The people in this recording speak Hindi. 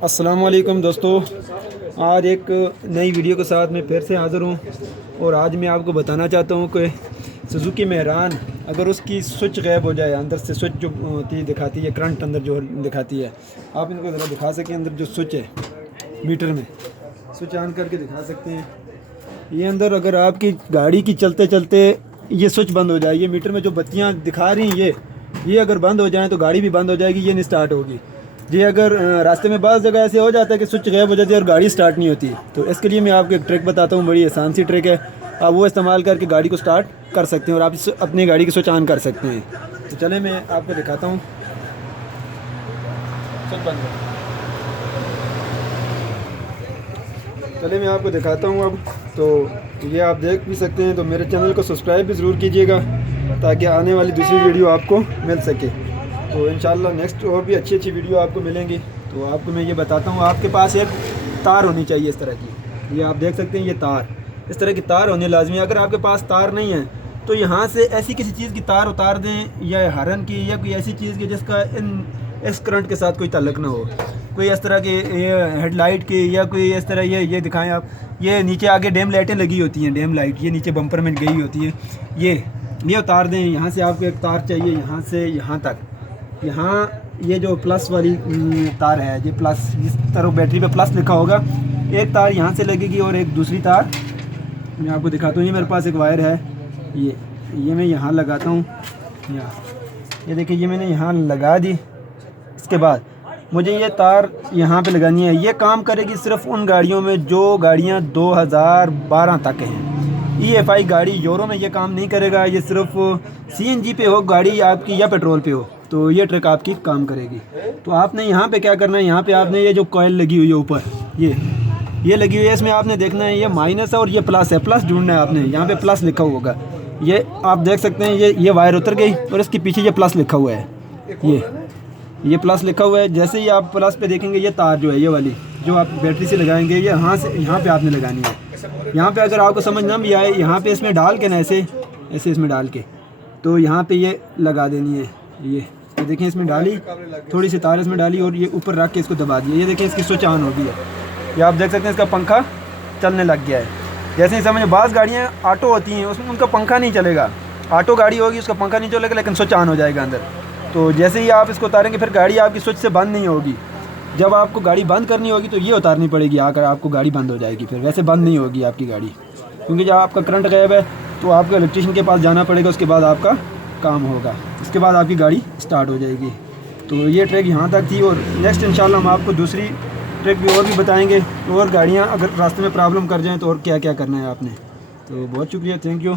अस्सलाम वालेकुम दोस्तों, आज एक नई वीडियो के साथ मैं फिर से हाज़िर हूँ। और आज मैं आपको बताना चाहता हूँ कि सुजुकी मेहरान अगर उसकी स्विच गायब हो जाए, अंदर से स्विच जो होती है दिखाती है, करंट अंदर जो दिखाती है, आप इनको ज़रा दिखा सकें। अंदर जो स्विच है मीटर में, स्विच ऑन करके दिखा सकते हैं। ये अंदर अगर आपकी गाड़ी की चलते चलते ये स्विच बंद हो जाए, ये मीटर में जो बत्तियाँ दिखा रही हैं ये अगर बंद हो जाएँ तो गाड़ी भी बंद हो जाएगी, ये नहीं स्टार्ट होगी। जी, अगर रास्ते में बाज़ जगह ऐसे हो जाता है कि स्विच गायब हो जाती है और गाड़ी स्टार्ट नहीं होती, तो इसके लिए मैं आपको एक ट्रिक बताता हूँ। बड़ी आसान सी ट्रिक है, आप वो इस्तेमाल करके गाड़ी को स्टार्ट कर सकते हैं और आप अपनी गाड़ी की स्विच ऑन कर सकते हैं। तो चले मैं आपको दिखाता हूँ। चले मैं आपको दिखाता हूँ अब। तो ये आप देख भी सकते हैं। तो मेरे चैनल को सब्सक्राइब भी ज़रूर कीजिएगा ताकि आने वाली दूसरी वीडियो आपको मिल सके। तो इंशाल्लाह नेक्स्ट और भी अच्छी वीडियो आपको मिलेंगी। तो आपको मैं ये बताता हूँ, आपके पास एक तार होनी चाहिए इस तरह की। ये आप देख सकते हैं, ये तार, इस तरह की तार होनी लाजमी। अगर आपके पास तार नहीं है तो यहाँ से ऐसी किसी चीज़ की तार उतार दें, या हरन की, या कोई ऐसी चीज़ की जिसका इस करंट के साथ कोई ताल्लुक़ ना हो। कोई इस तरह की ये हेडलाइट की, या कोई इस तरह ये दिखाएं आप। ये नीचे आगे डैम लाइटें लगी होती हैं, डैम लाइट ये नीचे बम्पर में गई होती है, ये उतार दें। यहाँ से आपको एक तार चाहिए, यहाँ से यहाँ तक। यहाँ ये जो प्लस वाली तार है, ये प्लस, जिस तरह बैटरी पे प्लस लिखा होगा, एक तार यहाँ से लगेगी और एक दूसरी तार मैं आपको दिखाता हूँ। ये मेरे पास एक वायर है, ये मैं यहाँ लगाता हूँ। ये देखिए, ये मैंने यहाँ लगा दी। इसके बाद मुझे ये तार यहाँ पे लगानी है। ये काम करेगी सिर्फ उन गाड़ियों में जो गाड़ियाँ 2012 तक हैं। EFI गाड़ी यूरो में ये काम नहीं करेगा। ये सिर्फ CNG पे हो गाड़ी आपकी, या पेट्रोल पे हो, तो ये ट्रिक आपकी काम करेगी। तो आपने यहाँ पे क्या करना है, यहाँ पे आपने ये जो कॉइल लगी हुई है ऊपर, ये लगी हुई है, इसमें आपने देखना है ये माइनस है और ये प्लस है। प्लस ढूंढना है आपने, यहाँ पे प्लस लिखा हुआ होगा। ये आप देख सकते हैं, ये वायर उतर गई और इसके पीछे ये प्लस लिखा हुआ है। ये प्लस लिखा हुआ है। जैसे ही आप प्लस पे देखेंगे, ये तार जो है, ये वाली जो आप बैटरी से लगाएंगे, ये यहाँ पे आपने लगानी है। यहाँ पे अगर आपको समझ ना भी आए, यहाँ पे इसमें डाल के ना, ऐसे इसमें डाल के, तो यहाँ पे ये लगा देनी है। ये देखें, इसमें डाली, थोड़ी सी तार इसमें डाली और ये ऊपर रख के इसको दबा दिया। ये देखें, इसकी स्विच ऑन हो गई है। ये आप देख सकते हैं, इसका पंखा चलने लग गया है। जैसे ही समझ, बाज़ गाड़ियाँ ऑटो होती हैं, उसमें उनका पंखा नहीं चलेगा। ऑटो गाड़ी होगी, उसका पंखा नहीं चलेगा, लेकिन स्विच ऑन हो जाएगा अंदर। तो जैसे ही आप इसको उतारेंगे, फिर गाड़ी आपकी स्विच से बंद नहीं होगी। जब आपको गाड़ी बंद करनी होगी तो ये उतारनी पड़ेगी, आकर आपको गाड़ी बंद हो जाएगी। फिर वैसे बंद नहीं होगी आपकी गाड़ी, क्योंकि जब आपका करंट गायब है तो आपको इलेक्ट्रीशियन के पास जाना पड़ेगा। उसके बाद आपका काम होगा, उसके बाद आपकी गाड़ी स्टार्ट हो जाएगी। तो ये ट्रिक यहाँ तक थी, और नेक्स्ट इंशाल्लाह हम आपको दूसरी ट्रिक भी और भी बताएँगे। और गाड़ियाँ अगर रास्ते में प्रॉब्लम कर जाएँ तो और क्या क्या करना है आपने। तो बहुत शुक्रिया, थैंक यू।